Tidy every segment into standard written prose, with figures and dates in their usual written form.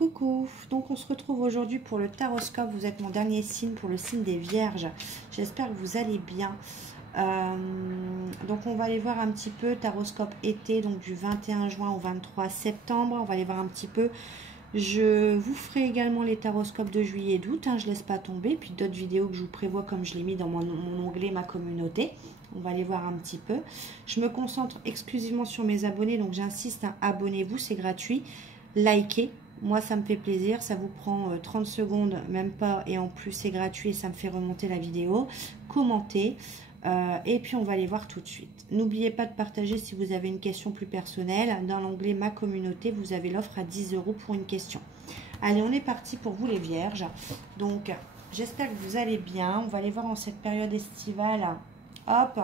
Coucou, donc on se retrouve aujourd'hui pour le taroscope. Vous êtes mon dernier signe pour le signe des Vierges. J'espère que vous allez bien. Donc on va aller voir un petit peu taroscope été, donc du 21 juin au 23 septembre. On va aller voir un petit peu. Je vous ferai également les taroscopes de juillet et d'août, hein, je laisse pas tomber. Puis d'autres vidéos que je vous prévois comme je l'ai mis dans mon onglet ma communauté. On va aller voir un petit peu. Je me concentre exclusivement sur mes abonnés, donc j'insiste, hein, abonnez-vous, c'est gratuit. Likez. Moi, ça me fait plaisir. Ça vous prend 30 secondes, même pas. Et en plus, c'est gratuit et ça me fait remonter la vidéo. Commentez. Et puis, on va aller voir tout de suite. N'oubliez pas de partager si vous avez une question plus personnelle. Dans l'onglet Ma communauté, vous avez l'offre à 10 € pour une question. Allez, on est parti pour vous les Vierges. Donc, j'espère que vous allez bien. On va aller voir en cette période estivale. Hop,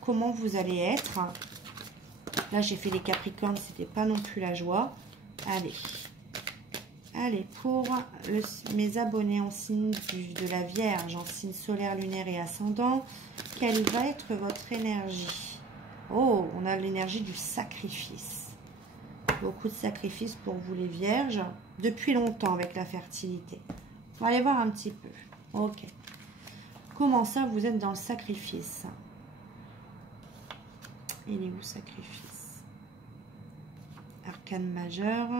comment vous allez être. Là, j'ai fait les Capricornes. C'était pas non plus la joie. Allez. Allez, pour mes abonnés en signe de la Vierge, en signe solaire, lunaire et ascendant, quelle va être votre énergie? Oh, on a l'énergie du sacrifice. Beaucoup de sacrifices pour vous les Vierges, depuis longtemps avec la fertilité. On va aller voir un petit peu. Ok. Comment ça, vous êtes dans le sacrifice? Il est où, sacrifice? Arcane majeur.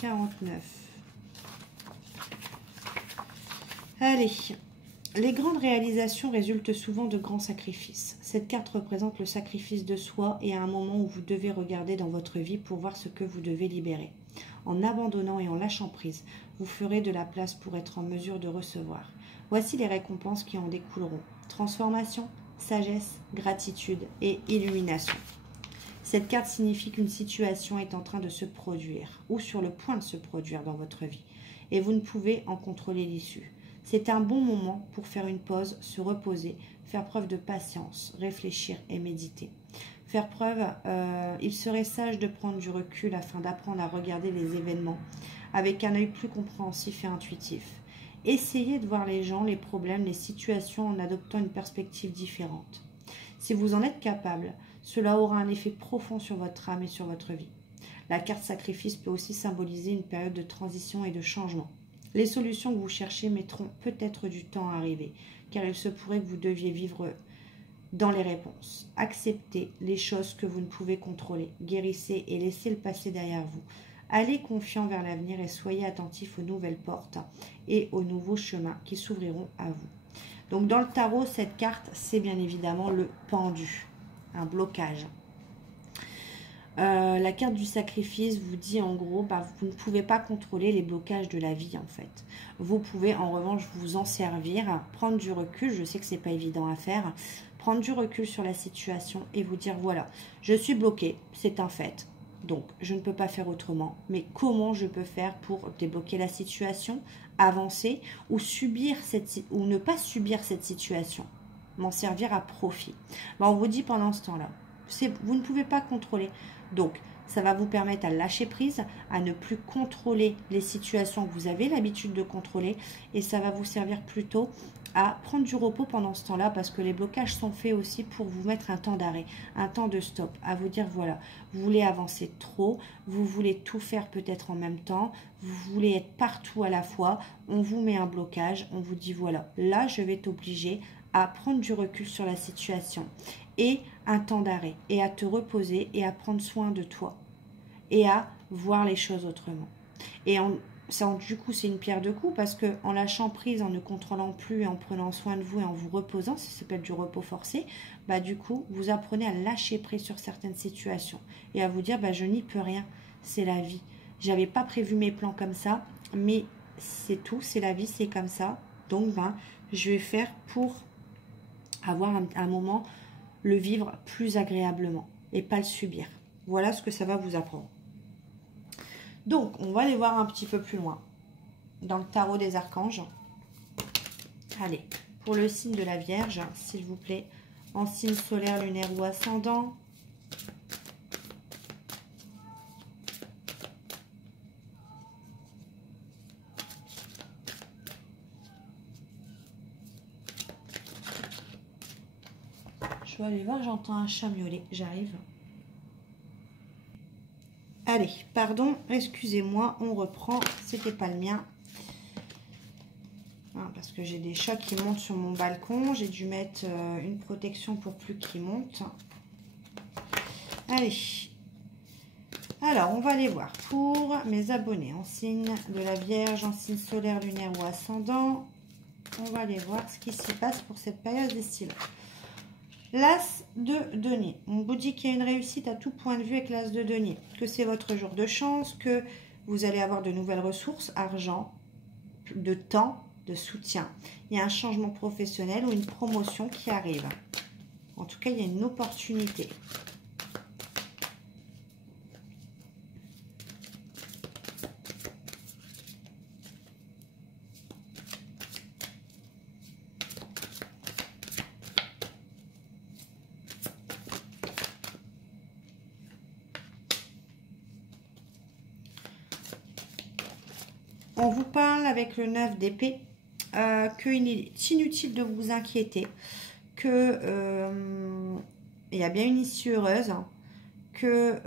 49. Allez, les grandes réalisations résultent souvent de grands sacrifices. Cette carte représente le sacrifice de soi et à un moment où vous devez regarder dans votre vie pour voir ce que vous devez libérer. En abandonnant et en lâchant prise, vous ferez de la place pour être en mesure de recevoir. Voici les récompenses qui en découleront. Transformation, sagesse, gratitude et illumination. Cette carte signifie qu'une situation est en train de se produire ou sur le point de se produire dans votre vie et vous ne pouvez en contrôler l'issue. C'est un bon moment pour faire une pause, se reposer, faire preuve de patience, réfléchir et méditer. Il serait sage de prendre du recul afin d'apprendre à regarder les événements avec un œil plus compréhensif et intuitif. Essayez de voir les gens, les problèmes, les situations en adoptant une perspective différente. Si vous en êtes capable, cela aura un effet profond sur votre âme et sur votre vie. La carte sacrifice peut aussi symboliser une période de transition et de changement. Les solutions que vous cherchez mettront peut-être du temps à arriver, car il se pourrait que vous deviez vivre dans les réponses. Acceptez les choses que vous ne pouvez contrôler, guérissez et laissez le passé derrière vous. Allez confiant vers l'avenir et soyez attentifs aux nouvelles portes et aux nouveaux chemins qui s'ouvriront à vous. Donc dans le tarot, cette carte, c'est bien évidemment le pendu, un blocage. La carte du sacrifice vous dit en gros, vous ne pouvez pas contrôler les blocages de la vie en fait. Vous pouvez en revanche vous en servir, prendre du recul, je sais que c'est pas évident à faire, prendre du recul sur la situation et vous dire voilà, je suis bloqué, c'est un fait. Donc, je ne peux pas faire autrement. Mais comment je peux faire pour débloquer la situation, avancer ou ne pas subir cette situation, m'en servir à profit. On vous dit pendant ce temps-là, vous ne pouvez pas contrôler. Donc, ça va vous permettre à lâcher prise, à ne plus contrôler les situations que vous avez l'habitude de contrôler. Et ça va vous servir plutôt à prendre du repos pendant ce temps-là parce que les blocages sont faits aussi pour vous mettre un temps d'arrêt, un temps de stop, à vous dire voilà, vous voulez avancer trop, vous voulez tout faire peut-être en même temps, vous voulez être partout à la fois, on vous met un blocage, on vous dit voilà, là je vais t'obliger à prendre du recul sur la situation et un temps d'arrêt et à te reposer et à prendre soin de toi et à voir les choses autrement. Et du coup, c'est une pierre deux coups parce qu'en lâchant prise, en ne contrôlant plus, en prenant soin de vous et en vous reposant, ça s'appelle du repos forcé, du coup, vous apprenez à lâcher prise sur certaines situations et à vous dire, je n'y peux rien, c'est la vie. J'avais pas prévu mes plans comme ça, mais c'est tout, c'est la vie, c'est comme ça. Donc, je vais faire pour avoir un moment, le vivre plus agréablement et pas le subir. Voilà ce que ça va vous apprendre. Donc, on va aller voir un petit peu plus loin dans le tarot des archanges. Allez, pour le signe de la Vierge, s'il vous plaît, en signe solaire, lunaire ou ascendant. Je vais aller voir, j'entends un chat miauler, j'arrive. Allez, pardon, excusez-moi, on reprend. C'était pas le mien. Ah, parce que j'ai des chats qui montent sur mon balcon. J'ai dû mettre une protection pour plus qu'ils montent. Allez. Alors, on va aller voir pour mes abonnés en signe de la Vierge, en signe solaire, lunaire ou ascendant. On va aller voir ce qui se passe pour cette période estivale. L'As de denier. On vous dit qu'il y a une réussite à tout point de vue avec l'As de denier. Que c'est votre jour de chance, que vous allez avoir de nouvelles ressources, argent, de temps, de soutien. Il y a un changement professionnel ou une promotion qui arrive. En tout cas, il y a une opportunité. On vous parle avec le 9 d'épée qu'il est inutile de vous inquiéter, que il y a bien une issue heureuse, que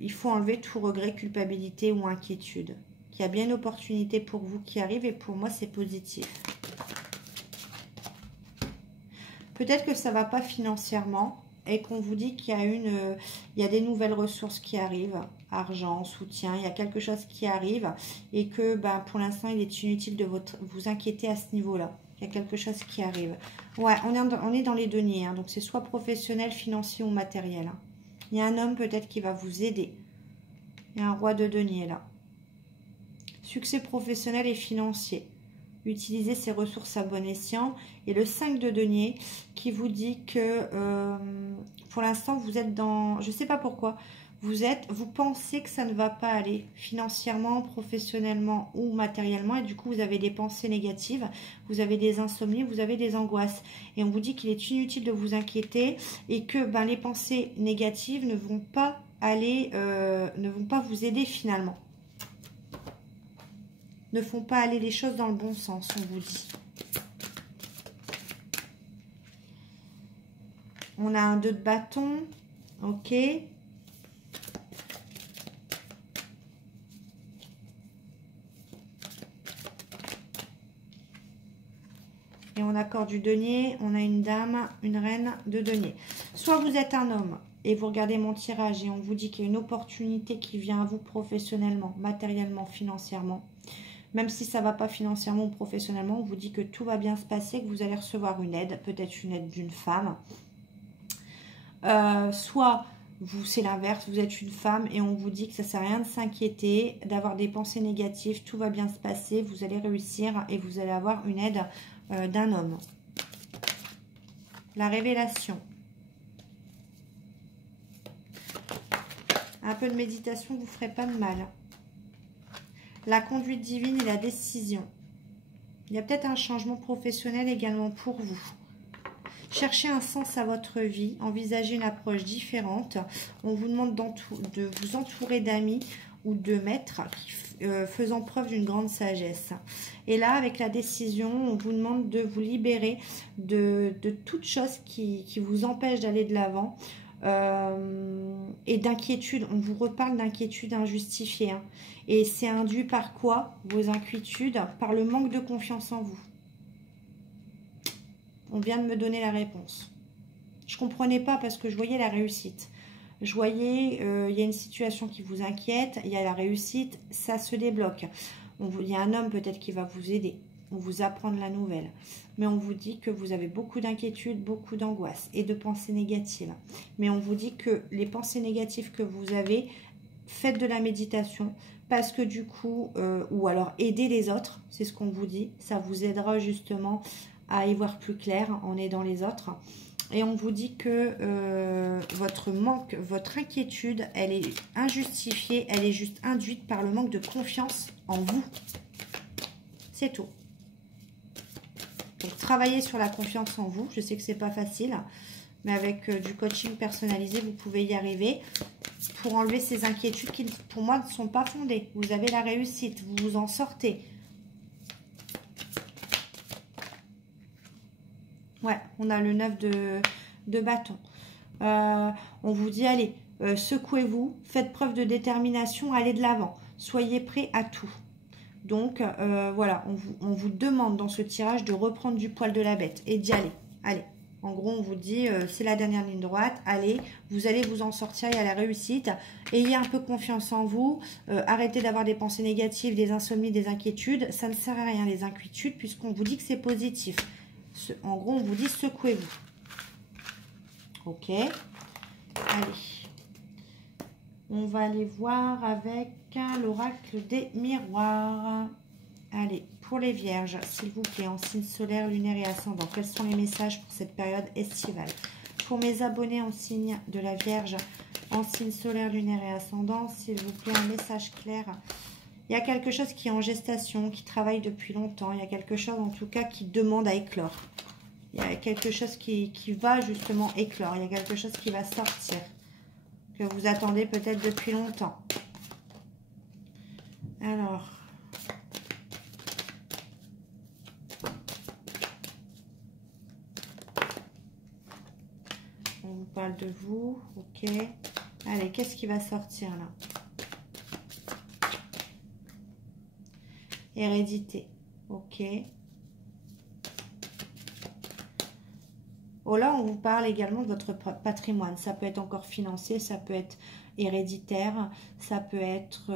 il faut enlever tout regret, culpabilité ou inquiétude, qu'il y a bien une opportunité pour vous qui arrive et pour moi c'est positif. Peut-être que ça ne va pas financièrement et qu'on vous dit qu'il y a des nouvelles ressources qui arrivent, argent, soutien, il y a quelque chose qui arrive et que pour l'instant il est inutile de vous inquiéter à ce niveau-là. Il y a quelque chose qui arrive. Ouais, on est dans les deniers, hein, donc c'est soit professionnel, financier ou matériel. Hein. Il y a un homme peut-être qui va vous aider. Il y a un roi de deniers là. Succès professionnel et financier. Utilisez ses ressources à bon escient. Et le 5 de denier qui vous dit que pour l'instant vous êtes dans... Je ne sais pas pourquoi. Vous pensez que ça ne va pas aller financièrement, professionnellement ou matériellement. Et du coup vous avez des pensées négatives. Vous avez des insomnies, vous avez des angoisses. Et on vous dit qu'il est inutile de vous inquiéter. Et que les pensées négatives ne vont pas aller... ne vont pas vous aider finalement. Ne font pas aller les choses dans le bon sens, on vous dit. On a un 2 de bâton. Ok. Et on accorde du denier. On a une dame, une reine de denier. Soit vous êtes un homme et vous regardez mon tirage et on vous dit qu'il y a une opportunité qui vient à vous professionnellement, matériellement, financièrement. Même si ça ne va pas financièrement ou professionnellement, on vous dit que tout va bien se passer, que vous allez recevoir une aide, peut-être une aide d'une femme. Soit c'est l'inverse, vous êtes une femme et on vous dit que ça ne sert à rien de s'inquiéter, d'avoir des pensées négatives, tout va bien se passer, vous allez réussir et vous allez avoir une aide d'un homme. La révélation. Un peu de méditation ne vous ferait pas de mal. La conduite divine et la décision. Il y a peut-être un changement professionnel également pour vous. Cherchez un sens à votre vie, envisagez une approche différente. On vous demande de vous entourer d'amis ou de maîtres faisant preuve d'une grande sagesse. Et là, avec la décision, on vous demande de vous libérer de toute chose qui vous empêche d'aller de l'avant. Et d'inquiétude, on vous reparle d'inquiétude injustifiée. Hein. Et c'est induit par quoi, vos inquiétudes? Par le manque de confiance en vous. On vient de me donner la réponse. Je ne comprenais pas parce que je voyais la réussite. Je voyais, il y a une situation qui vous inquiète, il y a la réussite, ça se débloque. Il y a un homme peut-être qui va vous aider. On vous apprend la nouvelle. Mais on vous dit que vous avez beaucoup d'inquiétudes, beaucoup d'angoisse et de pensées négatives. Mais on vous dit que les pensées négatives que vous avez, faites de la méditation parce que du coup, ou alors aidez les autres, c'est ce qu'on vous dit. Ça vous aidera justement à y voir plus clair en aidant les autres. Et on vous dit que votre inquiétude, elle est injustifiée, elle est juste induite par le manque de confiance en vous. C'est tout. Donc, travaillez sur la confiance en vous. Je sais que c'est pas facile, mais avec du coaching personnalisé, vous pouvez y arriver pour enlever ces inquiétudes qui, pour moi, ne sont pas fondées. Vous avez la réussite, vous vous en sortez. Ouais, on a le 9 de bâton. On vous dit, allez, secouez-vous, faites preuve de détermination, allez de l'avant. Soyez prêts à tout. Donc, voilà, on vous demande dans ce tirage de reprendre du poil de la bête et d'y aller. Allez, en gros, on vous dit, c'est la dernière ligne droite. Allez, vous allez vous en sortir, il y a la réussite. Ayez un peu confiance en vous. Arrêtez d'avoir des pensées négatives, des insomnies, des inquiétudes. Ça ne sert à rien, les inquiétudes, puisqu'on vous dit que c'est positif. En gros, on vous dit, secouez-vous. Ok. Allez. On va aller voir avec l'oracle des miroirs. Allez, pour les vierges, s'il vous plaît, en signe solaire, lunaire et ascendant, quels sont les messages pour cette période estivale? Pour mes abonnés en signe de la Vierge, en signe solaire, lunaire et ascendant, s'il vous plaît, un message clair. Il y a quelque chose qui est en gestation, qui travaille depuis longtemps. Il y a quelque chose, en tout cas, qui demande à éclore. Il y a quelque chose qui va justement éclore. Il y a quelque chose qui va sortir, que vous attendez peut-être depuis longtemps. Alors, on vous parle de vous, ok. Allez, qu'est-ce qui va sortir là? Hérédité, ok. Oh là, on vous parle également de votre patrimoine. Ça peut être encore financier, ça peut être héréditaire, ça peut être,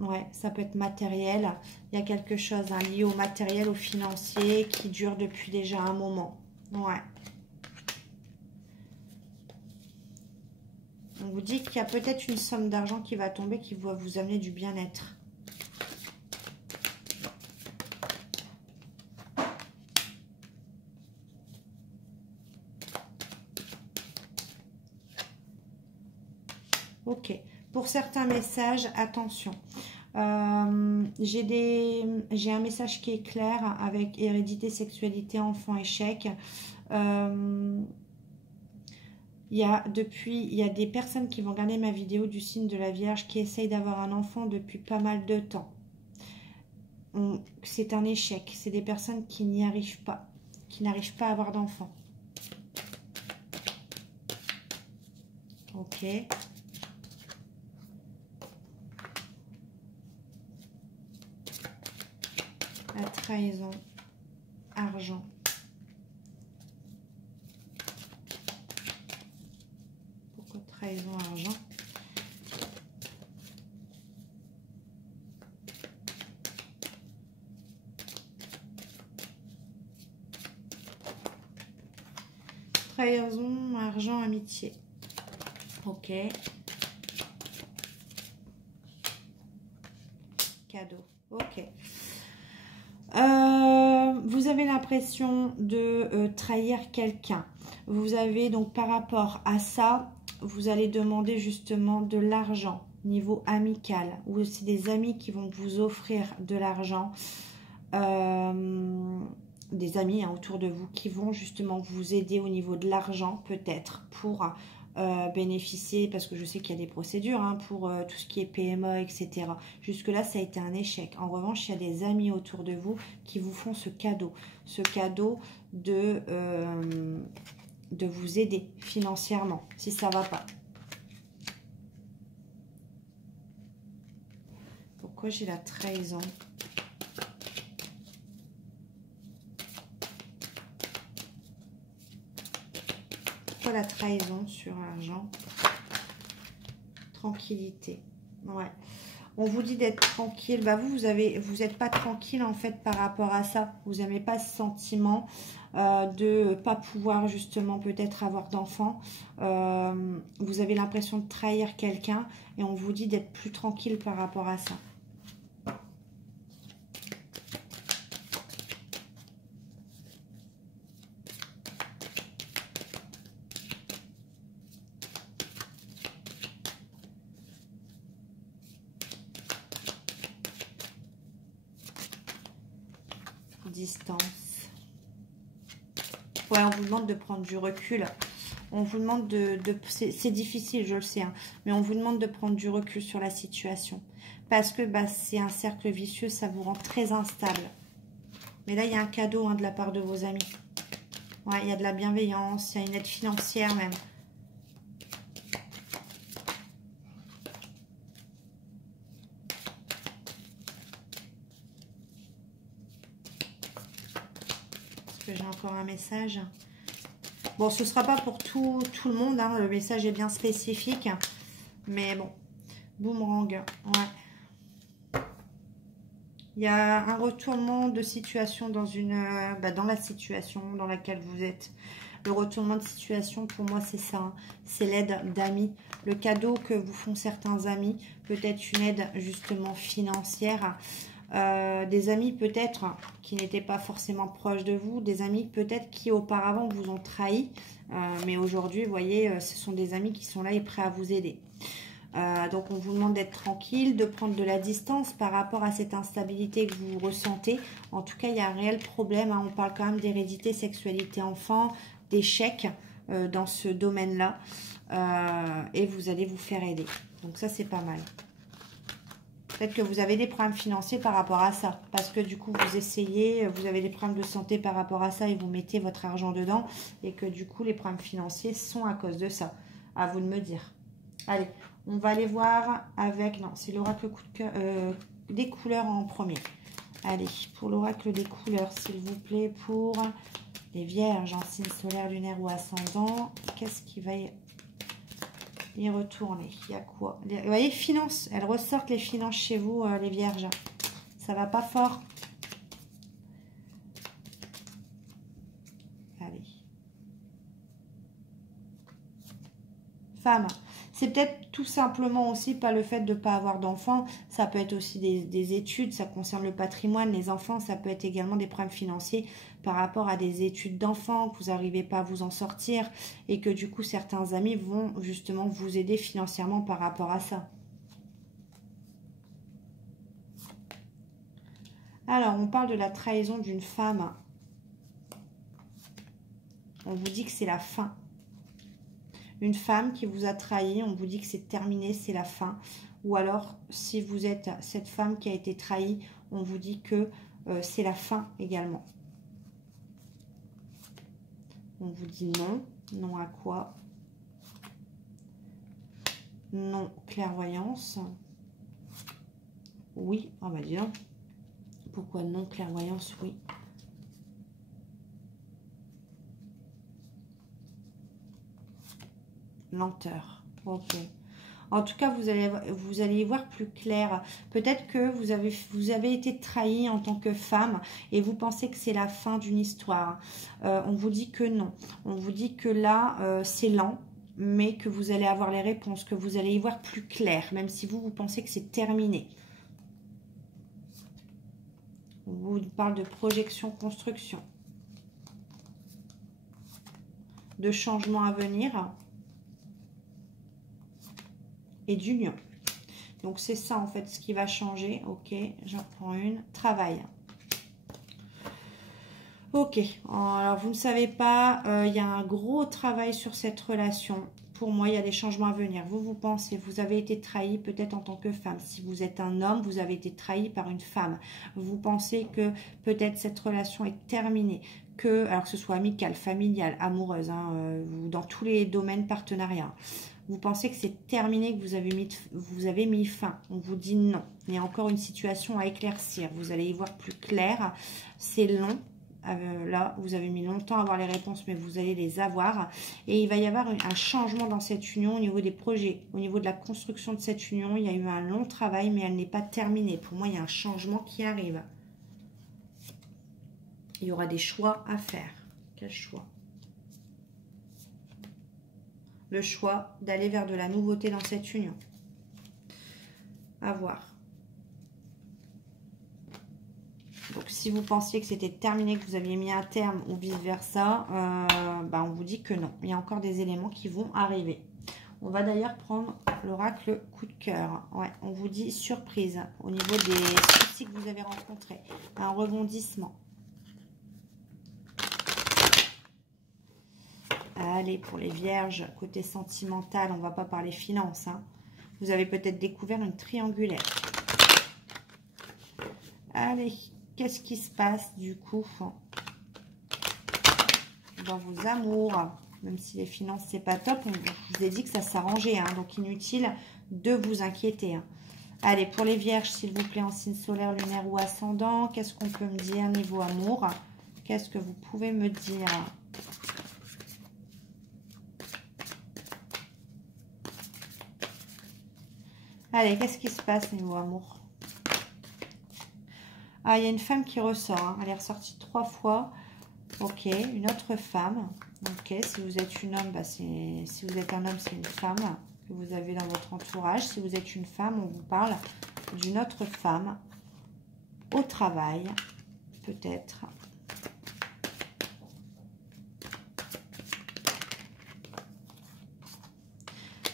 ouais, ça peut être matériel. Il y a quelque chose lié au matériel, au financier, qui dure depuis déjà un moment. Ouais. On vous dit qu'il y a peut-être une somme d'argent qui va tomber, qui va vous amener du bien-être. Ok, pour certains messages, attention. J'ai un message qui est clair avec hérédité, sexualité, enfant, échec. Il y a des personnes qui vont regarder ma vidéo du signe de la Vierge qui essayent d'avoir un enfant depuis pas mal de temps. C'est un échec. C'est des personnes qui n'y arrivent pas, qui n'arrivent pas à avoir d'enfant. Ok. La trahison, argent. Pourquoi trahison, argent? Trahison, argent, amitié. Ok. Cadeau. Ok. Vous avez l'impression de trahir quelqu'un. Vous avez donc par rapport à ça, vous allez demander justement de l'argent niveau amical. Ou c'est des amis qui vont vous offrir de l'argent. Des amis autour de vous qui vont justement vous aider au niveau de l'argent peut-être pour bénéficier, parce que je sais qu'il y a des procédures pour tout ce qui est PMA, etc. Jusque là ça a été un échec. En revanche, il y a des amis autour de vous qui vous font ce cadeau de vous aider financièrement si ça va pas. Pourquoi j'ai la trahison? La trahison sur l'argent? Tranquillité. Ouais. On vous dit d'être tranquille. Bah vous n'êtes pas tranquille en fait par rapport à ça. Vous n'aimez pas ce sentiment de pas pouvoir justement peut-être avoir d'enfants. Vous avez l'impression de trahir quelqu'un et on vous dit d'être plus tranquille par rapport à ça. Distance. Ouais, on vous demande de prendre du recul. On vous demande c'est difficile, je le sais, mais on vous demande de prendre du recul sur la situation. Parce que c'est un cercle vicieux, ça vous rend très instable. Mais là, il y a un cadeau de la part de vos amis. Ouais, il y a de la bienveillance, il y a une aide financière même. que j'ai encore un message. Bon, ce ne sera pas pour tout le monde, hein, le message est bien spécifique. Mais bon, boomerang, ouais. Il y a un retournement de situation dans dans la situation dans laquelle vous êtes. Le retournement de situation, pour moi, c'est ça. Hein. C'est l'aide d'amis. Le cadeau que vous font certains amis. Peut-être une aide, justement, financière. Des amis, peut-être, qui n'étaient pas forcément proches de vous. Des amis, peut-être, qui auparavant vous ont trahi. Mais aujourd'hui, vous voyez, ce sont des amis qui sont là et prêts à vous aider. Donc on vous demande d'être tranquille, de prendre de la distance par rapport à cette instabilité que vous ressentez. En tout cas, il y a un réel problème. Hein. On parle quand même d'hérédité, sexualité enfant, d'échec dans ce domaine-là. Et vous allez vous faire aider. Donc ça, c'est pas mal. Peut-être que vous avez des problèmes financiers par rapport à ça. Parce que du coup, vous essayez, vous avez des problèmes de santé par rapport à ça et vous mettez votre argent dedans. Et que du coup, les problèmes financiers sont à cause de ça. À vous de me dire. Allez, on va aller voir avec... Non, c'est l'oracle coup de cœur, des couleurs en premier. Allez, pour l'oracle des couleurs, s'il vous plaît, pour les vierges en signe solaire, lunaire ou ascendant. Qu'est-ce qui va y retourner? Il y a quoi? Vous voyez, finances. Elles ressortent les finances chez vous, les vierges. Ça va pas fort. Allez. Femme. C'est peut-être tout simplement aussi pas le fait de ne pas avoir d'enfants. Ça peut être aussi des études, ça concerne le patrimoine, les enfants. Ça peut être également des problèmes financiers par rapport à des études d'enfants, que vous n'arrivez pas à vous en sortir. Et que du coup, certains amis vont justement vous aider financièrement par rapport à ça. Alors, on parle de la trahison d'une femme. On vous dit que c'est la fin. Une femme qui vous a trahi, on vous dit que c'est terminé, c'est la fin. Ou alors, si vous êtes cette femme qui a été trahie, on vous dit que c'est la fin également. On vous dit non. Non à quoi? Non, clairvoyance. Oui. Ah bah dis donc. Pourquoi non, clairvoyance? Oui. Lenteur. Ok. En tout cas, vous allez y voir plus clair. Peut-être que vous avez été trahi en tant que femme et vous pensez que c'est la fin d'une histoire. On vous dit que non. On vous dit que là, c'est lent, mais que vous allez avoir les réponses, que vous allez y voir plus clair, même si vous pensez que c'est terminé. On vous parle de projection, construction, de changement à venir et d'union. Donc c'est ça en fait ce qui va changer. Ok, j'en prends une. Travail. Ok, alors vous ne savez pas, il y a un gros travail sur cette relation. Pour moi, il y a des changements à venir. Vous pensez, vous avez été trahi peut-être en tant que femme. Si vous êtes un homme, vous avez été trahi par une femme. Vous pensez que peut-être cette relation est terminée. Alors que ce soit amicale, familiale, amoureuse, hein, ou dans tous les domaines partenariats. Vous pensez que c'est terminé, que vous avez mis fin. On vous dit non. Il y a encore une situation à éclaircir. Vous allez y voir plus clair. C'est long. Là, vous avez mis longtemps à avoir les réponses, mais vous allez les avoir. Et il va y avoir un changement dans cette union au niveau des projets. Au niveau de la construction de cette union, il y a eu un long travail, mais elle n'est pas terminée. Pour moi, il y a un changement qui arrive. Il y aura des choix à faire. Quel choix? Le choix d'aller vers de la nouveauté dans cette union. À voir. Donc, si vous pensiez que c'était terminé, que vous aviez mis un terme ou vice-versa, on vous dit que non. Il y a encore des éléments qui vont arriver. On va d'ailleurs prendre l'oracle coup de cœur. Ouais, on vous dit surprise au niveau des soucis que vous avez rencontrés. Un rebondissement. Allez, pour les vierges, côté sentimental, on ne va pas parler finances. Hein. Vous avez peut-être découvert une triangulaire. Allez, qu'est-ce qui se passe du coup dans vos amours? Même si les finances, c'est pas top, on vous a dit que ça s'arrangeait. Hein, donc, inutile de vous inquiéter. Hein. Allez, pour les vierges, s'il vous plaît, en signe solaire, lunaire ou ascendant, qu'est-ce qu'on peut me dire niveau amour? Qu'est-ce que vous pouvez me dire? Allez, qu'est-ce qui se passe niveau amour? Ah, il y a une femme qui ressort. Hein. Elle est ressortie 3 fois. Ok, une autre femme. Ok, si vous êtes une homme, bah si vous êtes un homme, c'est une femme que vous avez dans votre entourage. Si vous êtes une femme, on vous parle d'une autre femme au travail, peut-être.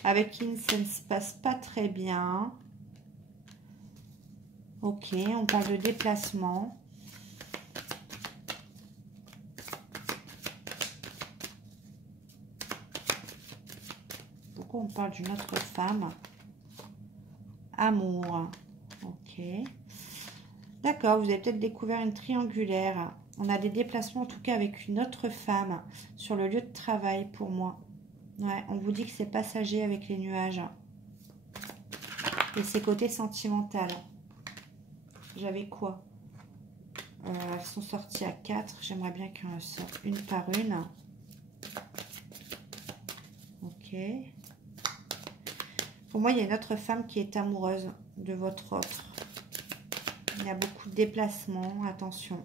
Avec qui ça ne se passe pas très bien. Ok, on parle de déplacement. Pourquoi on parle d'une autre femme? Amour. Ok. D'accord, vous avez peut-être découvert une triangulaire. On a des déplacements en tout cas avec une autre femme sur le lieu de travail pour moi. Ouais, on vous dit que c'est passager avec les nuages. Et c'est côté sentimental. J'avais quoi? Elles sont sorties à 4. J'aimerais bien qu'elles sortent une par une. Ok. Pour moi, il y a une autre femme qui est amoureuse de votre autre. Il y a beaucoup de déplacements. Attention.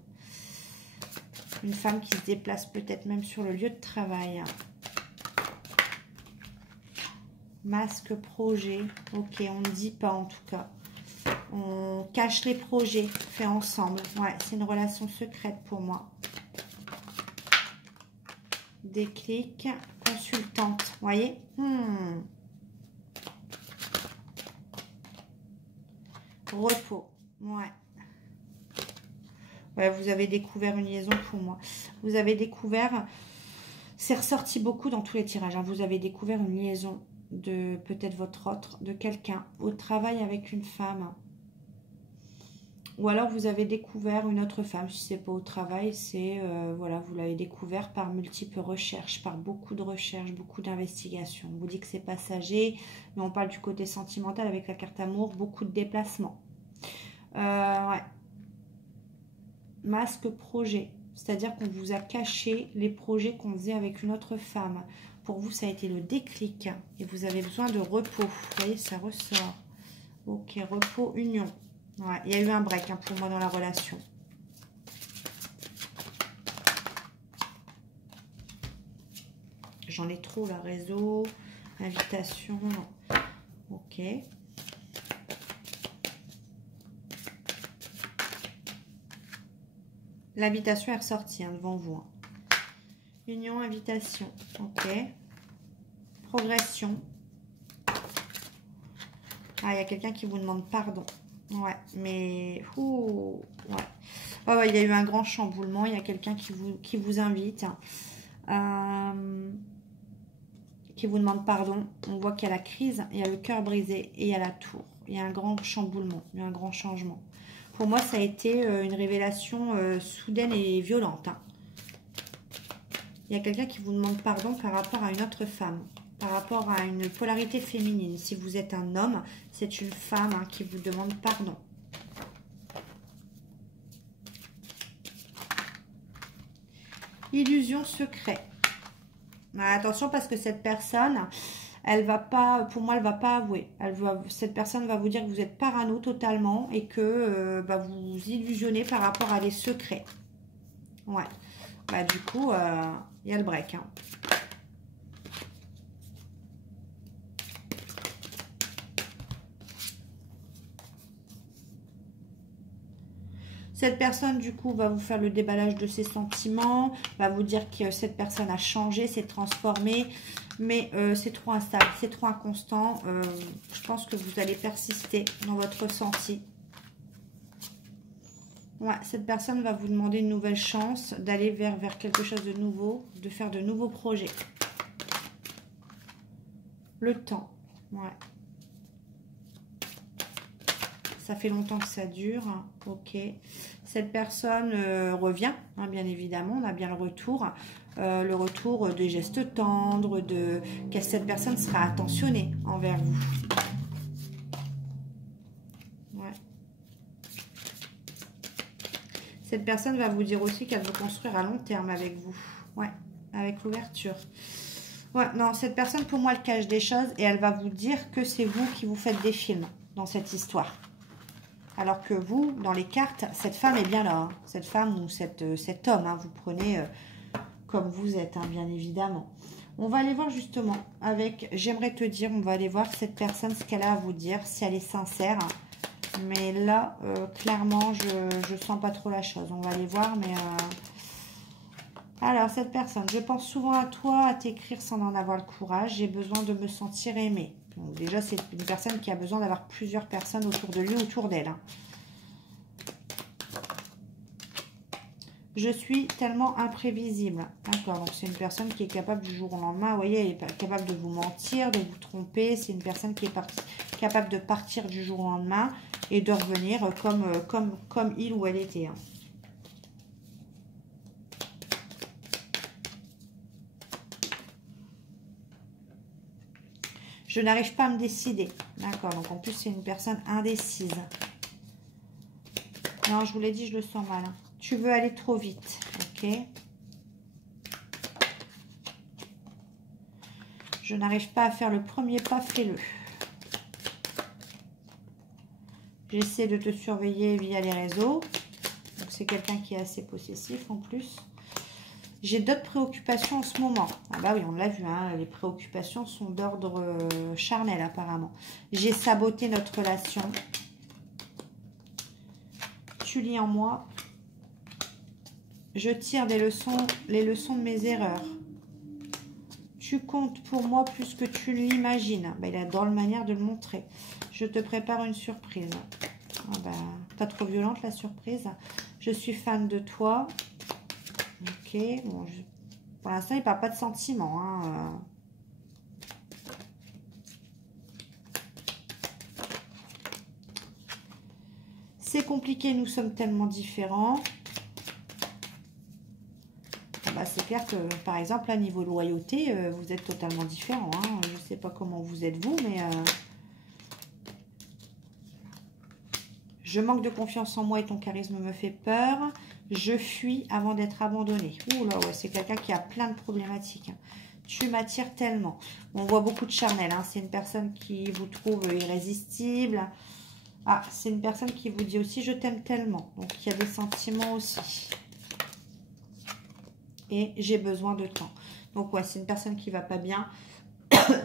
Une femme qui se déplace peut-être même sur le lieu de travail. Masque projet. Ok, on ne dit pas en tout cas. On cache les projets faits ensemble. Ouais, c'est une relation secrète pour moi. Déclic, consultante. Vous voyez? Repos. Ouais. Ouais, vous avez découvert une liaison pour moi. Vous avez découvert... C'est ressorti beaucoup dans tous les tirages. Hein. Vous avez découvert une liaison de peut-être votre autre, de quelqu'un au travail avec une femme. Ou alors vous avez découvert une autre femme. Si c'est pas au travail, c'est voilà, vous l'avez découvert par multiples recherches, par beaucoup de recherches, beaucoup d'investigations. On vous dit que c'est passager, mais on parle du côté sentimental avec la carte amour, beaucoup de déplacements. Ouais. Masque projet, c'est-à-dire qu'on vous a caché les projets qu'on faisait avec une autre femme. Pour vous, ça a été le déclic et vous avez besoin de repos. Vous voyez, ça ressort. Ok, repos, union. Ouais, il y a eu un break hein, pour moi dans la relation. J'en ai trop, là, réseau, invitation, non. Ok. L'invitation est ressortie hein, devant vous. Hein. Union, invitation. Ok. Progression. Ah, il y a quelqu'un qui vous demande pardon. Ouais, mais... Ouh, ouais. Ouais, il y a eu un grand chamboulement. Il y a quelqu'un qui vous invite. Qui vous demande pardon. On voit qu'il y a la crise, il y a le cœur brisé et il y a la tour. Il y a un grand chamboulement, il y a un grand changement. Pour moi, ça a été une révélation soudaine et violente. Hein. Il y a quelqu'un qui vous demande pardon par rapport à une autre femme, par rapport à une polarité féminine. Si vous êtes un homme, c'est une femme hein, qui vous demande pardon. Illusion secret. Attention parce que cette personne, elle va pas, pour moi, elle va pas avouer. Cette personne va vous dire que vous êtes parano totalement et que bah, vous illusionnez par rapport à des secrets. Ouais. Bah du coup, il y a le break. Hein. Cette personne, du coup, va vous faire le déballage de ses sentiments, va vous dire que cette personne a changé, s'est transformée, mais c'est trop instable, c'est trop inconstant. Je pense que vous allez persister dans votre ressenti. Ouais, cette personne va vous demander une nouvelle chance, d'aller vers quelque chose de nouveau, de faire de nouveaux projets. Le temps, ouais. Ça fait longtemps que ça dure. Ok. Cette personne revient, hein, bien évidemment. On a bien le retour. Le retour des gestes tendres, que cette personne sera attentionnée envers vous. Ouais. Cette personne va vous dire aussi qu'elle veut construire à long terme avec vous. Ouais, avec l'ouverture. Ouais, non, cette personne, pour moi, elle cache des choses et elle va vous dire que c'est vous qui vous faites des films dans cette histoire. Alors que vous, dans les cartes, cette femme est bien là. Hein. Cette femme ou cet homme, hein, vous prenez comme vous êtes, hein, bien évidemment. On va aller voir justement avec, j'aimerais te dire, on va aller voir cette personne, ce qu'elle a à vous dire, si elle est sincère. Mais là, clairement, je sens pas trop la chose. On va aller voir, mais... Alors, cette personne, je pense souvent à toi, à t'écrire sans en avoir le courage. J'ai besoin de me sentir aimée. Donc, déjà, c'est une personne qui a besoin d'avoir plusieurs personnes autour de lui, autour d'elle. Hein. Je suis tellement imprévisible. D'accord, donc c'est une personne qui est capable du jour au lendemain. Vous voyez, elle est capable de vous mentir, de vous tromper. C'est une personne qui est capable de partir du jour au lendemain et de revenir comme il ou elle était. Hein. Je n'arrive pas à me décider. D'accord, donc en plus, c'est une personne indécise. Non, je vous l'ai dit, je le sens mal. Hein. Tu veux aller trop vite. Ok. Je n'arrive pas à faire le premier pas, fais-le. J'essaie de te surveiller via les réseaux. Donc, c'est quelqu'un qui est assez possessif en plus. J'ai d'autres préoccupations en ce moment. Ah bah oui, on l'a vu, hein, les préoccupations sont d'ordre charnel apparemment. J'ai saboté notre relation. Tu lis en moi. Je tire les leçons de mes erreurs. Tu comptes pour moi plus que tu l'imagines. Bah, il a dans la manière de le montrer. Je te prépare une surprise. Ah bah, pas trop violente la surprise. Je suis fan de toi. Ok, bon, pour l'instant, il ne parle pas de sentiments. Hein. C'est compliqué, nous sommes tellement différents. Bah, c'est clair que, par exemple, à niveau loyauté, vous êtes totalement différents. Hein. Je ne sais pas comment vous êtes vous, mais... Je manque de confiance en moi et ton charisme me fait peur. Je fuis avant d'être abandonnée. Ouh là, ouais, c'est quelqu'un qui a plein de problématiques. Hein. Tu m'attires tellement. On voit beaucoup de charnel. Hein. C'est une personne qui vous trouve irrésistible. Ah, c'est une personne qui vous dit aussi « je t'aime tellement ». Donc, il y a des sentiments aussi. Et j'ai besoin de temps. Donc, ouais, c'est une personne qui va pas bien.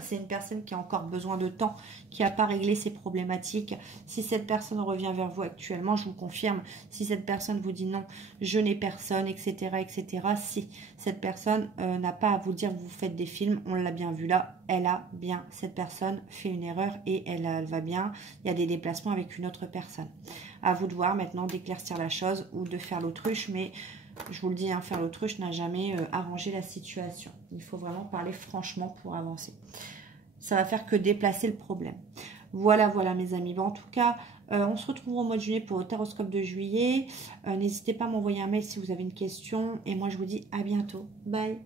C'est une personne qui a encore besoin de temps, qui n'a pas réglé ses problématiques. Si cette personne revient vers vous actuellement, je vous confirme, si cette personne vous dit non, je n'ai personne, etc., etc., si cette personne n'a pas à vous dire que vous faites des films, on l'a bien vu là, elle a bien, cette personne fait une erreur et elle va bien, il y a des déplacements avec une autre personne. À vous de voir maintenant d'éclaircir la chose ou de faire l'autruche, mais... Je vous le dis, hein, faire l'autruche n'a jamais arrangé la situation. Il faut vraiment parler franchement pour avancer. Ça va faire que déplacer le problème. Voilà, voilà mes amis. Bon, en tout cas, on se retrouve au mois de juillet pour le taroscope de juillet. N'hésitez pas à m'envoyer un mail si vous avez une question. Et moi, je vous dis à bientôt. Bye.